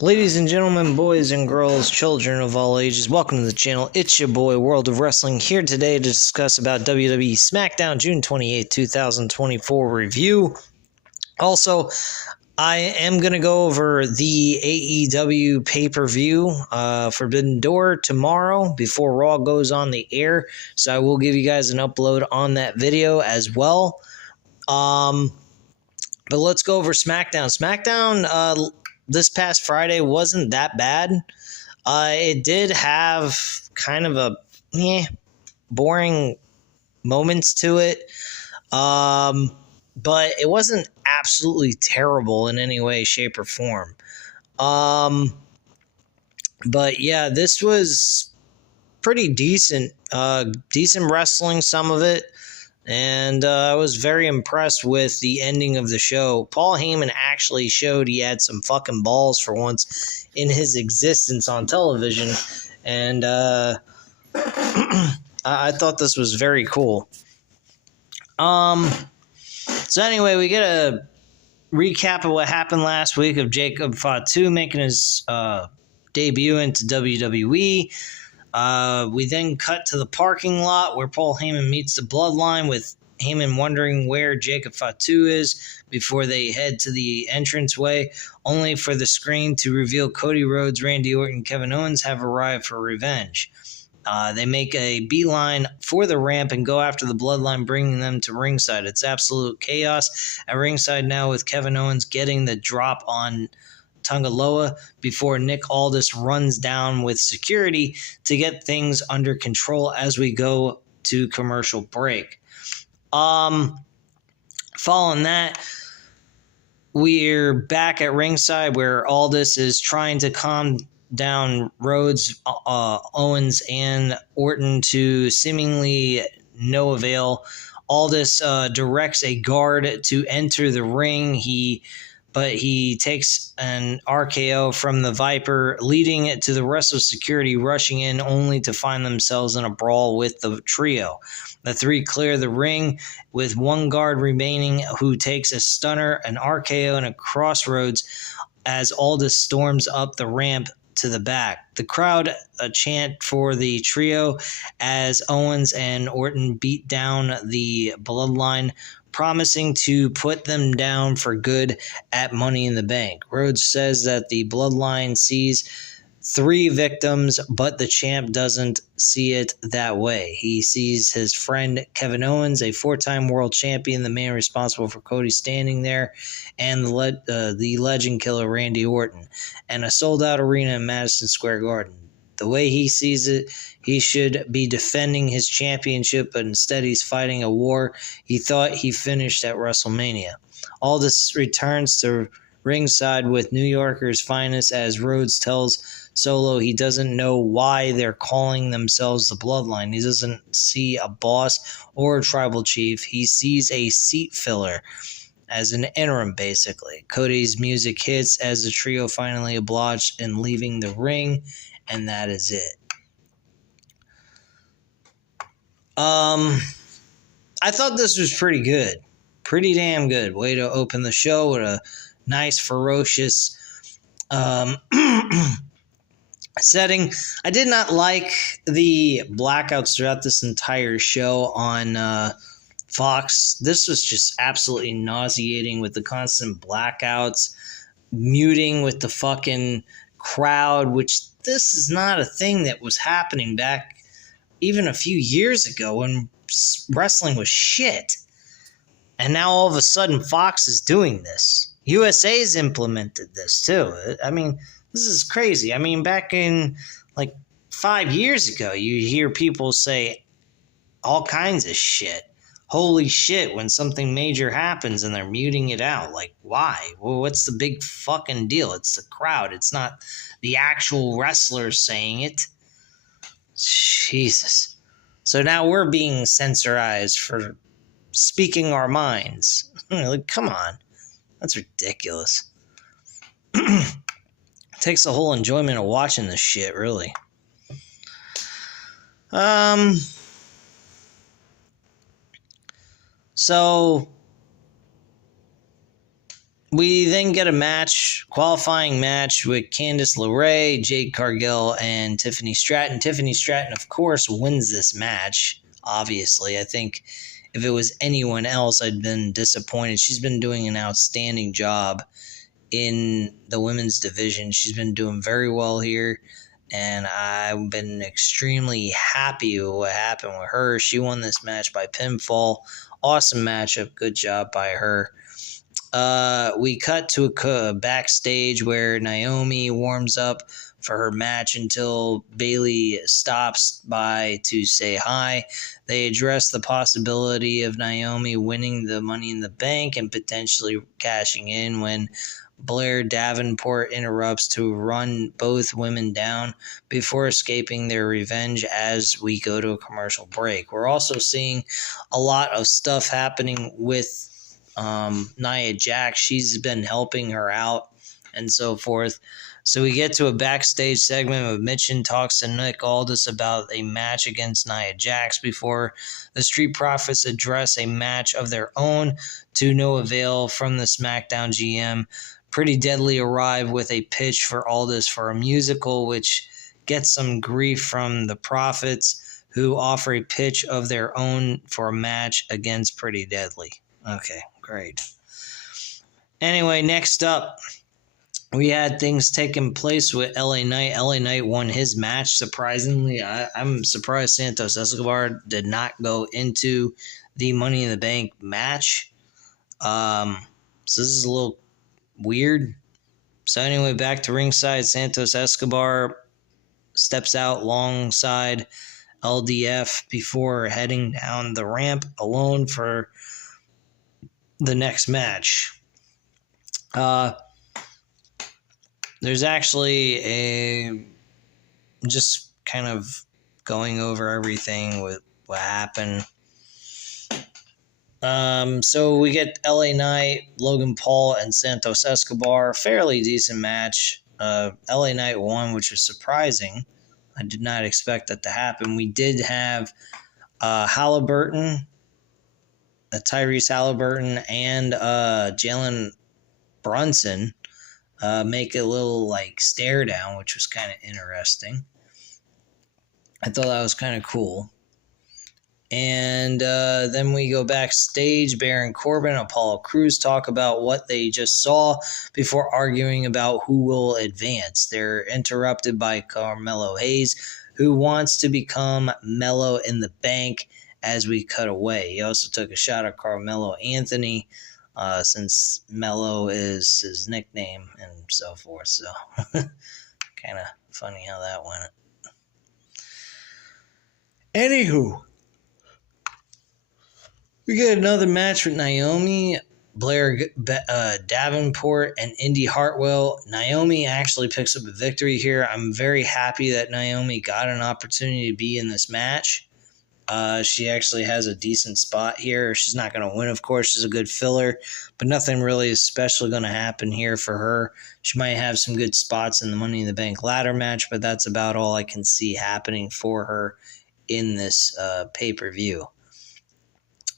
Ladies and gentlemen, boys and girls, children of all ages, welcome to the channel. It's your boy, World of Wrestling, here today to discuss about WWE Smackdown June 28, 2024 review. Also, I am going to go over the AEW pay-per-view, Forbidden Door, tomorrow before Raw goes on the air, so I will give you guys an upload on that video as well. But let's go over SmackDown. SmackDown, this past Friday wasn't that bad. It did have kind of a boring moments to it. But it wasn't absolutely terrible in any way, shape, or form. But yeah, this was pretty decent. Decent wrestling, some of it. And I was very impressed with the ending of the show. Paul Heyman actually showed he had some fucking balls for once in his existence on television. And I thought this was very cool. So anyway, we get a recap of what happened last week of Jacob Fatu making his debut into WWE. We then cut to the parking lot where Paul Heyman meets the Bloodline, with Heyman wondering where Jacob Fatu is before they head to the entranceway, only for the screen to reveal Cody Rhodes, Randy Orton, and Kevin Owens have arrived for revenge. They make a beeline for the ramp and go after the Bloodline, bringing them to ringside. It's absolute chaos at ringside now, with Kevin Owens getting the drop on Tungaloa before Nick Aldis runs down with security to get things under control as we go to commercial break. Following that, we're back at ringside where Aldis is trying to calm down Rhodes, Owens, and Orton to seemingly no avail. Aldis directs a guard to enter the ring. But he takes an RKO from the Viper, leading it to the rest of security rushing in, only to find themselves in a brawl with the trio. The three clear the ring, with one guard remaining, who takes a stunner, an RKO, and a crossroads as Aldis storms up the ramp to the back. The crowd chant for the trio as Owens and Orton beat down the Bloodline, promising to put them down for good at Money in the Bank. Rhodes says that the Bloodline sees 3 victims, but the champ doesn't see it that way. He sees his friend Kevin Owens, a 4-time world champion, the man responsible for Cody standing there, and the legend killer Randy Orton, and a sold-out arena in Madison Square Garden. The way he sees it, he should be defending his championship, but instead he's fighting a war he thought he finished at WrestleMania. Aldis returns to ringside with New Yorker's finest as Rhodes tells Solo he doesn't know why they're calling themselves the Bloodline. He doesn't see a boss or a tribal chief. He sees a seat filler, as an interim, basically. Cody's music hits as the trio finally oblige in leaving the ring, and that is it. I thought this was pretty good. Pretty damn good. Way to open the show with a nice, ferocious setting. I did not like the blackouts throughout this entire show on Fox. This was just absolutely nauseating with the constant blackouts, muting with the fucking crowd, which this is not a thing that was happening back even a few years ago when wrestling was shit. And now all of a sudden Fox is doing this. USA's implemented this too. I mean, this is crazy. I mean, back in like 5 years ago, you hear people say all kinds of shit. Holy shit, when something major happens and they're muting it out. Like, why? Well, what's the big fucking deal? It's the crowd. It's not the actual wrestlers saying it. Jesus. So now we're being censorized for speaking our minds. Like, come on. That's ridiculous. Takes the whole enjoyment of watching this shit, really. So We then get a qualifying match with Candice LeRae, Jade Cargill, and Tiffany Stratton. Tiffany Stratton, of course, wins this match, obviously. I think if it was anyone else, I'd been disappointed. She's been doing an outstanding job in the women's division. She's been doing very well here, and I've been extremely happy with what happened with her. She won this match by pinfall. Awesome matchup. Good job by her. We cut to a backstage where Naomi warms up for her match until Bayley stops by to say hi. They address the possibility of Naomi winning the Money in the Bank and potentially cashing in when Blair Davenport interrupts to run both women down before escaping their revenge as we go to a commercial break. We're also seeing a lot of stuff happening with Nia Jax. She's been helping her out and so forth. So we get to a backstage segment with Mitchin talks to Nick Aldis about a match against Nia Jax before the Street Profits address a match of their own to no avail from the SmackDown GM. Pretty Deadly arrive with a pitch for Aldis for a musical, which gets some grief from the Profits, who offer a pitch of their own for a match against Pretty Deadly. Okay, great. Anyway, next up, we had things taking place with LA Knight. LA Knight won his match, surprisingly. I'm surprised Santos Escobar did not go into the Money in the Bank match. So this is a little weird. So anyway, back to ringside. Santos Escobar steps out alongside LDF before heading down the ramp alone for the next match. There's actually just kind of going over everything with what happened. So we get LA Knight, Logan Paul, and Santos Escobar. Fairly decent match. LA Knight won, which was surprising. I did not expect that to happen. We did have Tyrese Halliburton, and Jalen Brunson make a little stare down, which was kind of interesting. I thought that was kind of cool. And then we go backstage. Baron Corbin and Apollo Crews talk about what they just saw before arguing about who will advance. They're interrupted by Carmelo Hayes, who wants to become Mello in the Bank as we cut away. He also took a shot at Carmelo Anthony, since Mello is his nickname and so forth. So kind of funny how that went. Anywho, we get another match with Naomi, Blair Davenport, and Indy Hartwell. Naomi actually picks up a victory here. I'm very happy that Naomi got an opportunity to be in this match. She actually has a decent spot here. She's not going to win, of course. She's a good filler, but nothing really is special going to happen here for her. She might have some good spots in the Money in the Bank ladder match, but that's about all I can see happening for her in this pay-per-view.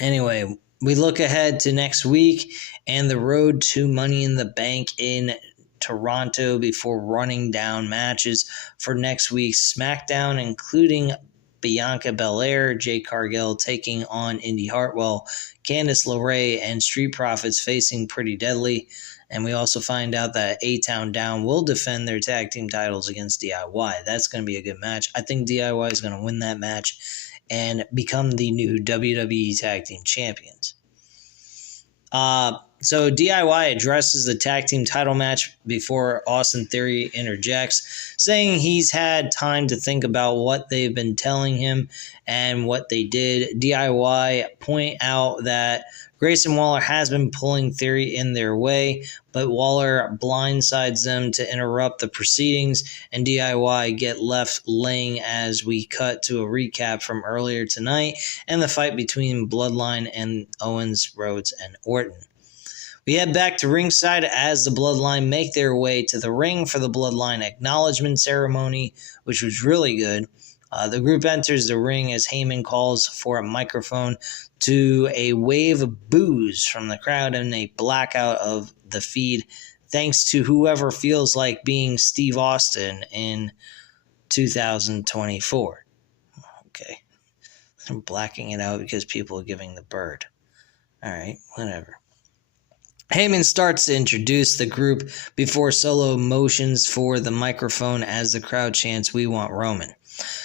Anyway, we look ahead to next week and the road to Money in the Bank in Toronto before running down matches for next week's SmackDown, including Bianca Belair, Jade Cargill taking on Indy Hartwell, Candice LeRae, and Street Profits facing Pretty Deadly. And we also find out that A-Town Down will defend their tag team titles against DIY. That's going to be a good match. I think DIY is going to win that match and become the new WWE Tag Team Champions. So DIY addresses the tag team title match before Austin Theory interjects, saying he's had time to think about what they've been telling him and what they did. DIY point out that Grayson Waller has been pulling Theory in their way, but Waller blindsides them to interrupt the proceedings, and DIY get left laying as we cut to a recap from earlier tonight and the fight between Bloodline and Owens, Rhodes, and Orton. We head back to ringside as the Bloodline make their way to the ring for the Bloodline acknowledgement ceremony, which was really good. The group enters the ring as Heyman calls for a microphone to a wave of boos from the crowd and a blackout of the feed, thanks to whoever feels like being Steve Austin in 2024. Okay. I'm blacking it out because people are giving the bird. All right, whatever. Heyman starts to introduce the group before Solo motions for the microphone as the crowd chants, "We want Roman."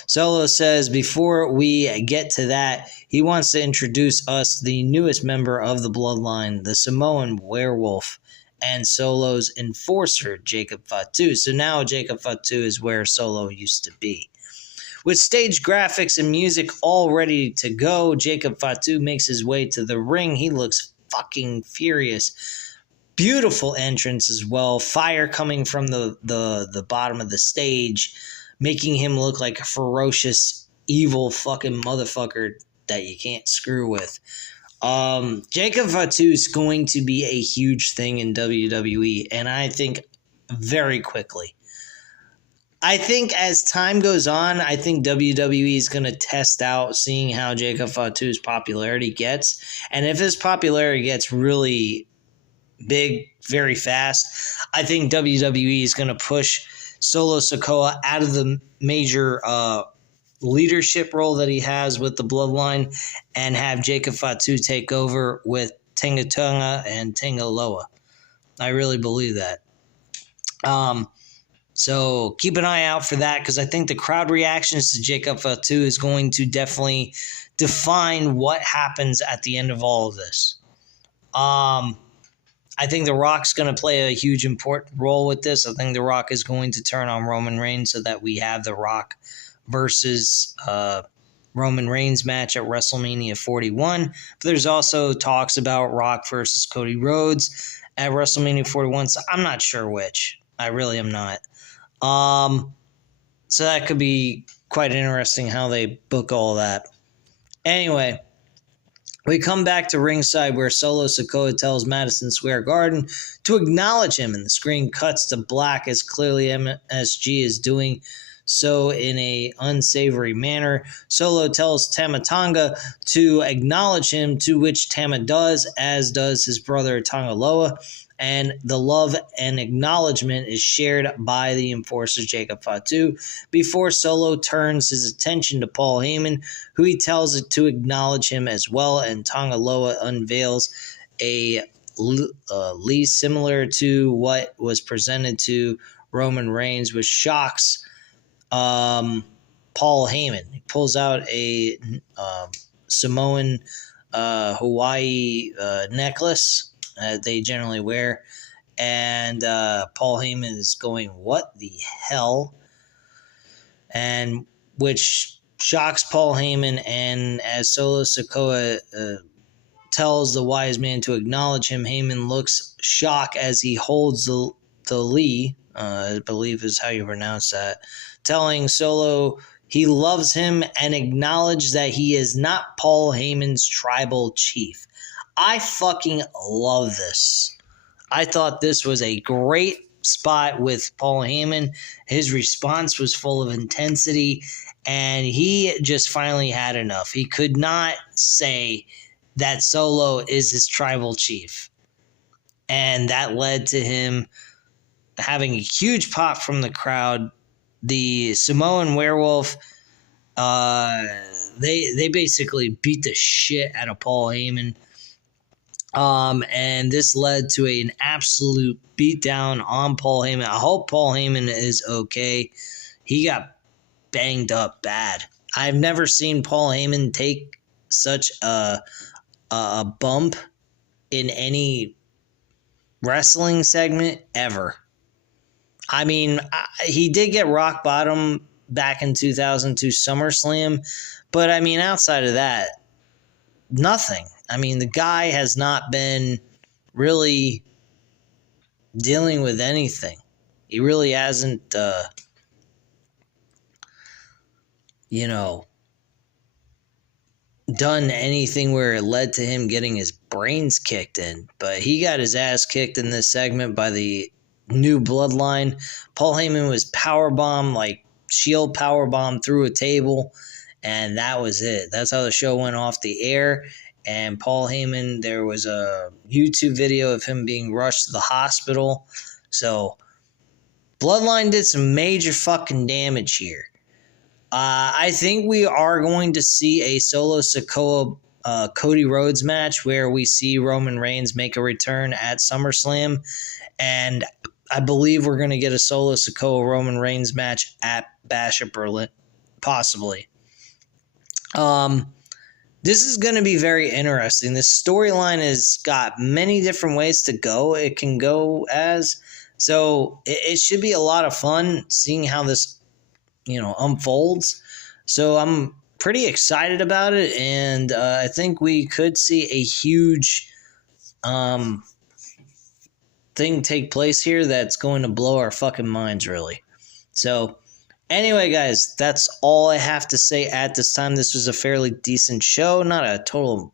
Solo says before we get to that, he wants to introduce us the newest member of the Bloodline, the Samoan werewolf, and Solo's enforcer, Jacob Fatu. So now Jacob Fatu is where Solo used to be. With stage graphics and music all ready to go, Jacob Fatu makes his way to the ring. He looks fucking furious. Beautiful entrance as well. Fire coming from the bottom of the stage, making him look like a ferocious, evil fucking motherfucker that you can't screw with. Jacob Fatu is going to be a huge thing in WWE, and I think very quickly. I think as time goes on, I think WWE is going to test out seeing how Jacob Fatu's popularity gets. And if his popularity gets really big very fast, I think WWE is going to push Solo Sikoa out of the major leadership role that he has with the Bloodline and have Jacob Fatu take over with Tonga Tonga and Tonga Loa. I really believe that. So keep an eye out for that because I think the crowd reactions to Jacob Fatu is going to definitely define what happens at the end of all of this. I think The Rock's going to play a huge important role with this. I think The Rock is going to turn on Roman Reigns so that we have The Rock versus Roman Reigns match at WrestleMania 41. But there's also talks about Rock versus Cody Rhodes at WrestleMania 41, so I'm not sure which. I really am not. So that could be quite interesting how they book all that. Anyway, we come back to ringside where Solo Sikoa tells Madison Square Garden to acknowledge him, and the screen cuts to black as clearly MSG is doing so in a unsavory manner. Solo tells Tama Tonga to acknowledge him, to which Tama does, as does his brother Tonga Loa. And the love and acknowledgement is shared by the enforcer Jacob Fatu before Solo turns his attention to Paul Heyman, who he tells it to acknowledge him as well, and Tonga Loa unveils a lease similar to what was presented to Roman Reigns, which shocks Paul Heyman. He pulls out a Samoan Hawaii necklace they generally wear, and Paul Heyman is going, "What the hell?" And which shocks Paul Heyman, and as Solo Sikoa tells the wise man to acknowledge him, Heyman looks shocked as he holds the Lee, I believe is how you pronounce that, telling Solo he loves him and acknowledge that he is not Paul Heyman's tribal chief. I fucking love this. I thought this was a great spot with Paul Heyman. His response was full of intensity, and he just finally had enough. He could not say that Solo is his tribal chief. And that led to him having a huge pop from the crowd. The Samoan werewolf, they basically beat the shit out of Paul Heyman. And this led to an absolute beatdown on Paul Heyman. I hope Paul Heyman is okay. He got banged up bad. I've never seen Paul Heyman take such a bump in any wrestling segment ever. I mean, he did get rock bottom back in 2002 SummerSlam, but I mean, outside of that, nothing. I mean, the guy has not been really dealing with anything. He really hasn't, done anything where it led to him getting his brains kicked in. But he got his ass kicked in this segment by the new Bloodline. Paul Heyman was powerbombed, like shield powerbomb through a table, and that was it. That's how the show went off the air. and Paul Heyman, there was a YouTube video of him being rushed to the hospital. So, Bloodline did some major fucking damage here. I think we are going to see a Solo Sikoa Cody Rhodes match where we see Roman Reigns make a return at SummerSlam. And I believe we're going to get a Solo Sikoa Roman Reigns match at Bash at Berlin, possibly. This is going to be very interesting. This storyline has got many different ways to go. It can go as... So it should be a lot of fun seeing how this, unfolds. So I'm pretty excited about it, and I think we could see a huge thing take place here that's going to blow our fucking minds, really. So anyway, guys, that's all I have to say at this time. This was a fairly decent show, not a total,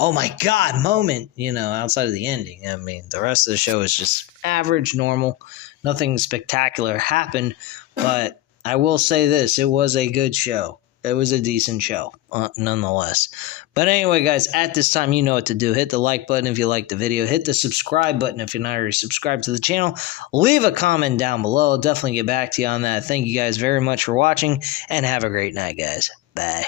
oh my God moment, outside of the ending. I mean, the rest of the show is just average, normal. Nothing spectacular happened, but I will say this, it was a good show. It was a decent show, nonetheless. But anyway, guys, at this time, you know what to do. Hit the like button if you liked the video. Hit the subscribe button if you're not already subscribed to the channel. Leave a comment down below. I'll definitely get back to you on that. Thank you guys very much for watching, and have a great night, guys. Bye.